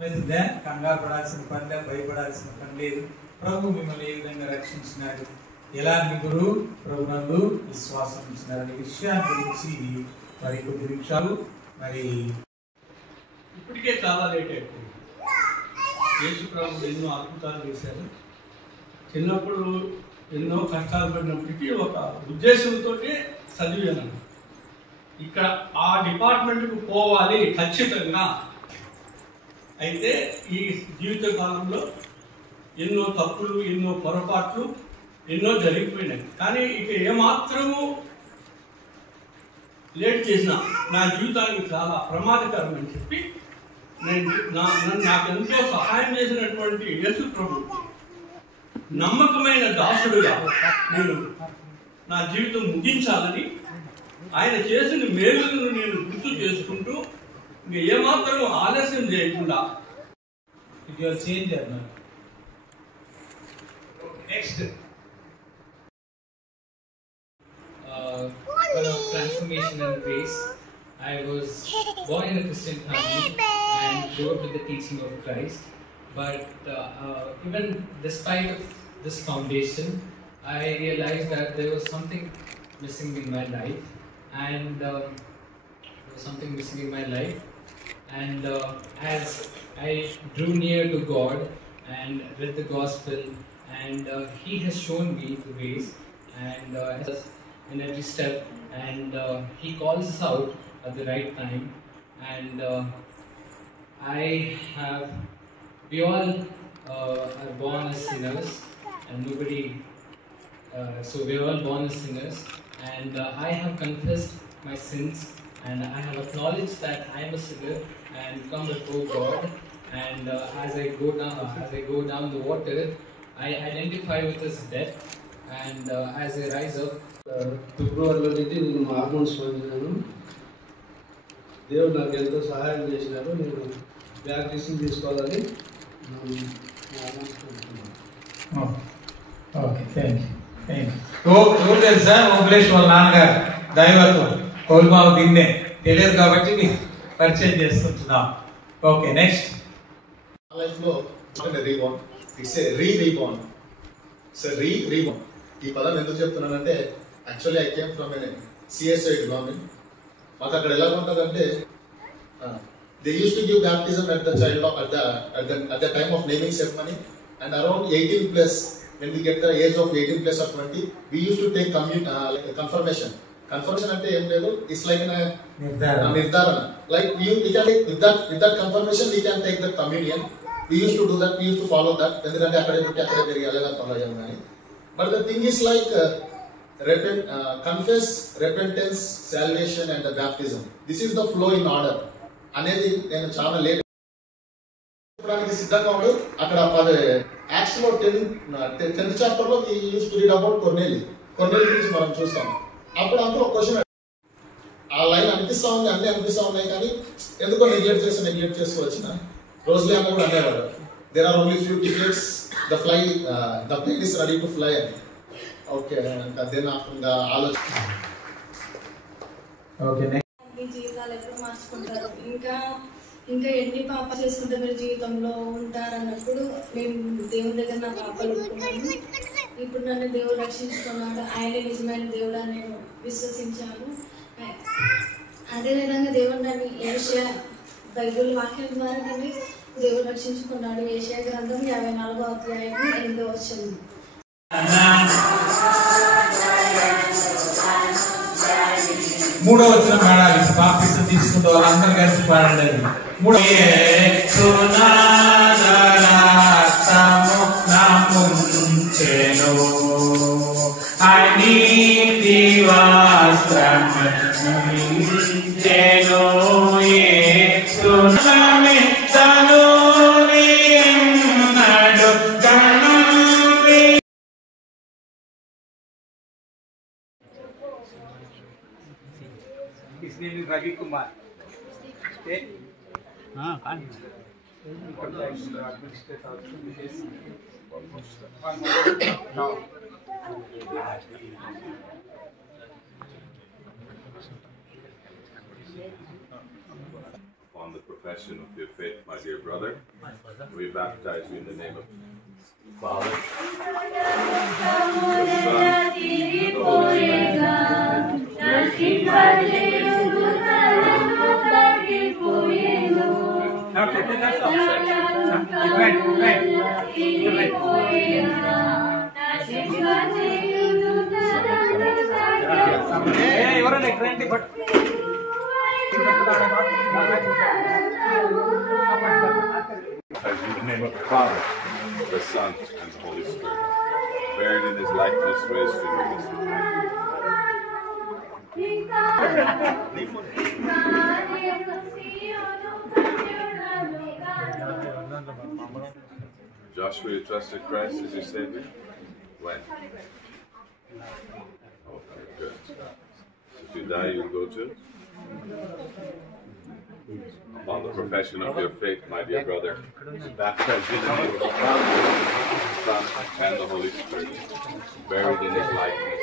కంగారు పడాల్సిన పని లేదు, భయపడాల్సిన పని లేదు. ప్రభు మిమ్మల్ని ఏ విధంగా రక్షించినాడు, ఎలాంటి గురు ప్రభునందు విశ్వాసం ఇచ్చినారనే విషయాన్ని గురించి మరి కొద్ది నిమిషాలు మరి ఇప్పటికే చాలా లేట్ అయిపోయింది. యేసు ప్రభు ఎన్నో అద్భుతాలు చేశారు. చిన్నప్పుడు ఎన్నో కష్టాలు పడినప్పటికీ ఒక ఉద్దేశంతో చదివాను. ఇక్కడ ఆ డిపార్ట్మెంట్కు పోవాలి ఖచ్చితంగా. అయితే ఈ జీవిత కాలంలో ఎన్నో తప్పులు, ఎన్నో పొరపాట్లు ఎన్నో జరిగిపోయినాయి. కానీ ఇక ఏమాత్రము లేట్ చేసిన నా జీవితానికి చాలా ప్రమాదకరం అని చెప్పి నాకెంతో సహాయం చేసినటువంటి యేసు ప్రభు నమ్మకమైన దాసుడుగా నేను నా జీవితం ముగించాలని, ఆయన చేసిన మేలులను నేను గుర్తు చేసుకుంటూ ఇంక ఏమాత్రం ఆలస్యం చేయకుండా next of transformation and grace. I was born in a Christian family and grew up with the teaching of Christ. But even despite of this foundation, I realized that there was something missing in my life, and And as I drew near to God and read the gospel, and He has shown me the ways, and in every step, and He calls us out at the right time, and we all are born as sinners, and nobody, so we are all born as sinners, and I have confessed my sins, and I have acknowledged that I am a sinner and come before God, and as I go down the water, I identify with His death, and as I rise up, ఫిబ్రవరిలో నుంచి నేను hormones పొందినాను. దేవుడు నాకు ఎంతో సహాయం చేసినారు. నేను వ్యాక్సిన్ తీసుకోవాలని ఓకే, థ్యాంక్ యూ. తెలుసా ఓబులేష్ వాళ్ళ నాన్నగారు దైవత్వం కోల్మావు దీన్నే తెలియదు కాబట్టి మీకు పరిచయం చేస్తుంటున్నాం. Okay, next. లైఫ్లో రీబార్న్, ఇట్స్ ఏ రీబార్న్. ఈ పదం ఎందుకు చెప్తున్నానంటే, actually I came from an CSI government. మాకు అక్కడ ఎలా ఉంటుందంటే, they use to give baptism at the child at the time of naming ceremony, and around 18+, when we get the age of 18+ or 20, we used to take confirmation. Confirmation అంటే ఏం లేదు, it's like నిర్ధారణ. Like we can take with that confirmation we can take the communion. We used to do that, we used to follow that. ఎందుకంటే అక్కడే పుట్టి అక్కడే పెరిగి అలాగా ఫాలో అయ్యాము. కానీ but the thing is like confess, repentance, salvation and the baptism. This is the flow in order అనేది నేను చాలా లేట్ చెప్పడానికి సిద్ధంగా ఉండు. అక్కడ యాక్ట్స్ లో 10th చాప్టర్ లో we used to read about కొర్నేలి గురించి మనం చూస్తాం. అప్పుడు అంతా ఒక క్వశ్చన్, ఆ లైన్ అనిపిస్తా ఉంది, అన్నీ అనిపిస్తా ఉన్నాయి, కానీ ఎందుకో నెగ్లెక్ట్ చేస్తూ వచ్చిన రోజులే అన్న కూడా అనేవాడు, there are only few tickets, the plane is ready to fly. Okay, అదే నాకు ఆలోచన. మీ జీవితాలు ఎప్పుడు మార్చుకుంటారు, ఇంకా ఎన్ని పాపాలు చేసుకుంటే మీరు జీవితంలో ఉంటారన్నప్పుడు మేము దేవుని దగ్గర నా పాపాలు ఒప్పుకున్నాను. ఇప్పుడు నన్ను దేవుడు రక్షించుకున్నాడు, ఆయన నిజమైన దేవుడు అని నేను విశ్వసించాను. అదేవిధంగా దేవుడు నన్ను ఏషియా బైబిల్ వాక్యం ద్వారా నన్ను దేవుడు రక్షించుకున్నాడు. ఏషియా గ్రంథం 54వ అధ్యాయం 8వ వచనం. మూడో వచ్చిన పాడాలి, బాప్టిజం తీసుకుంటే వాళ్ళందరూ కలిసి పాడండి. His name is Ravi Kumar. Okay? Upon the profession of your faith, my dear brother, we baptize you in the name of the Father, the Son, and the Holy in the name of the Father, the Son, and the Holy Spirit. Buried in his likeness, raised to newness of life. Joshua, you trusted Christ as your Savior? When? Oh, very good. So if you die, you'll go to? Upon the profession of your faith, my dear brother, baptized in the name of the Father, the Son, and the Holy Spirit, buried in his likeness,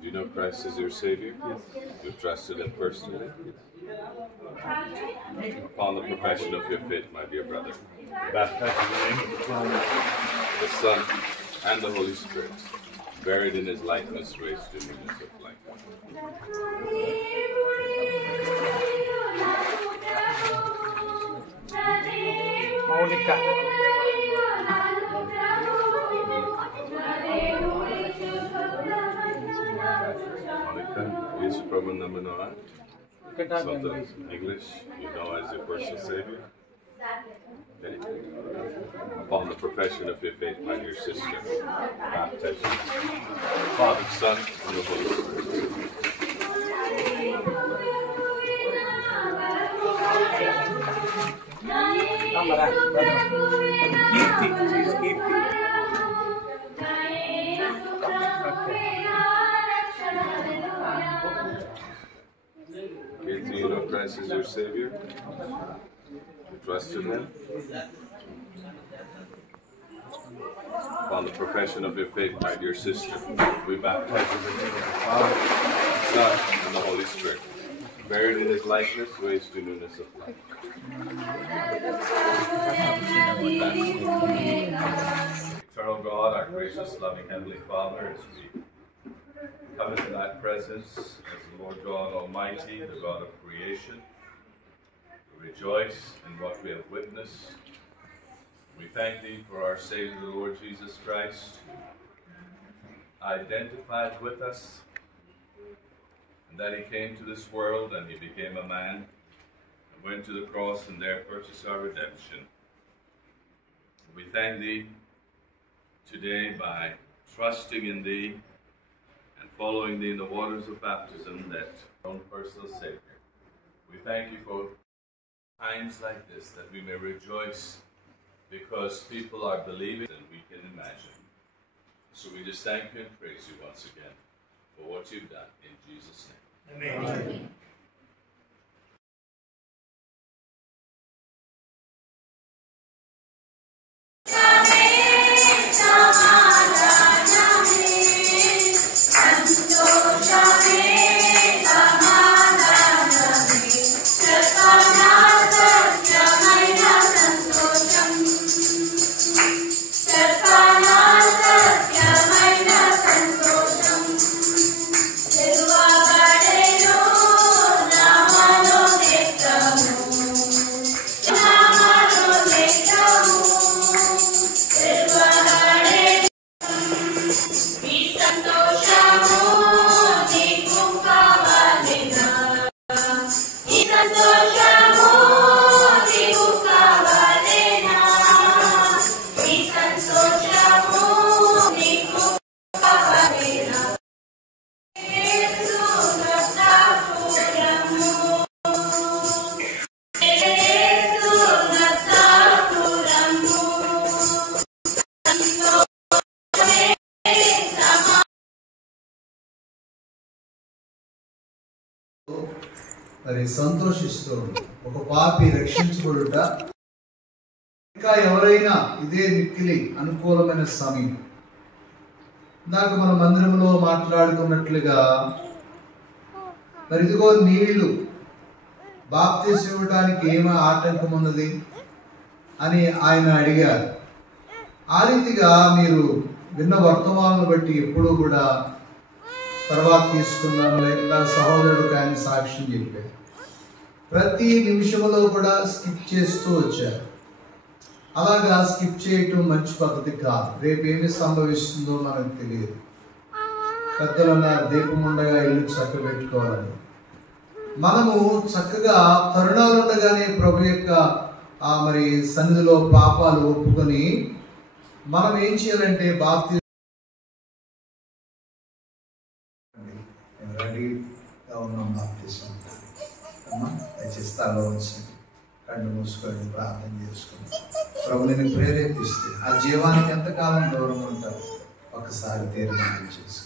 Do you know Christ as your Savior? Yes. You've trusted him personally? Upon the profession of your faith, my dear brother, baptized in the name of the Father, the Son, and the Holy Spirit, buried in his likeness, raised to newness of life. Monica. Monica, Yesu Prabhu Namanoa. English, you know as your personal Savior. Okay. Upon the profession of your faith, my dear sister, baptized in the Father, Son, and the Holy Spirit. Do you know Christ as your Savior? You trusted him? Upon the profession of your faith, my dear sister, we baptize you in the name of the Father, the Son, and the Holy Spirit, buried in his likeness, raised to newness of life. Eternal God, our gracious, loving Heavenly Father, as we come into thy presence as the Lord God Almighty, the God of creation, we rejoice in what we have witnessed. We thank thee for our Savior, the Lord Jesus Christ, who identified with us, and that he came to this world and he became a man, and went to the cross and there purchased our redemption. We thank thee today by trusting in thee and following thee in the waters of baptism, that our own personal Savior. We thank you for times like this, that we may rejoice because people are believing than we can imagine. So we just thank you and praise you once again for what you've done in Jesus' name. Amen. Amen. Thank you. మరి సంతోషిస్తూ ఒక పాపి రక్షించబడుట ఇంకా ఎవరైనా ఇదే మిక్కిలి అనుకూలమైన సమయం. ఇందాక మన మందిరంలో మాట్లాడుకున్నట్లుగా మరి ఇదిగో నీళ్లు బాప్తీసం ఇవ్వడానికి ఏమీ ఆటంకం ఉన్నది అని ఆయన అడిగారు. ఆ రీతిగా మీరు విన్న వర్తమానాలను బట్టి ఎప్పుడూ కూడా తర్వాత తీసుకున్నాను లేదా సహోదరుడు ఆయన సాక్ష్యం చెప్పారు. ప్రతి నిమిషంలో కూడా స్కిప్ చేస్తూ వచ్చారు. అలాగా స్కిప్ చేయటం మంచి పద్ధతి కాదు. రేపు ఏమి సంభవిస్తుందో మనకు తెలియదు. పెద్దలు అన్నారు దీపం ఉండగా ఇల్లు చక్క పెట్టుకోవాలని. మనము చక్కగా తరుణాలు ఉండగానే ప్రభు యొక్క మరి సన్నిధిలో పాపాలు ఒప్పుకొని మనం ఏం చేయాలంటే బాప్తిజం రెడీగా ఉన్నాం. బాప్తిజం అమ్మా దయచేసి తల వచ్చి కళ్ళు మూసుకొని ప్రార్థన చేసుకుని ప్రభు నేను ప్రేరేపిస్తే ఆ జీవానికి ఎంతకాలం దూరం ఉంటారు ఒకసారి తీర్మానం చేసుకో.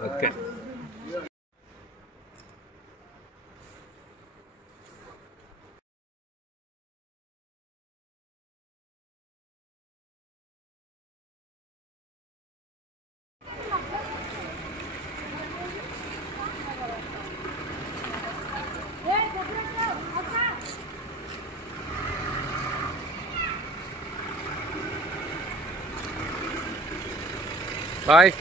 Okay. Bye.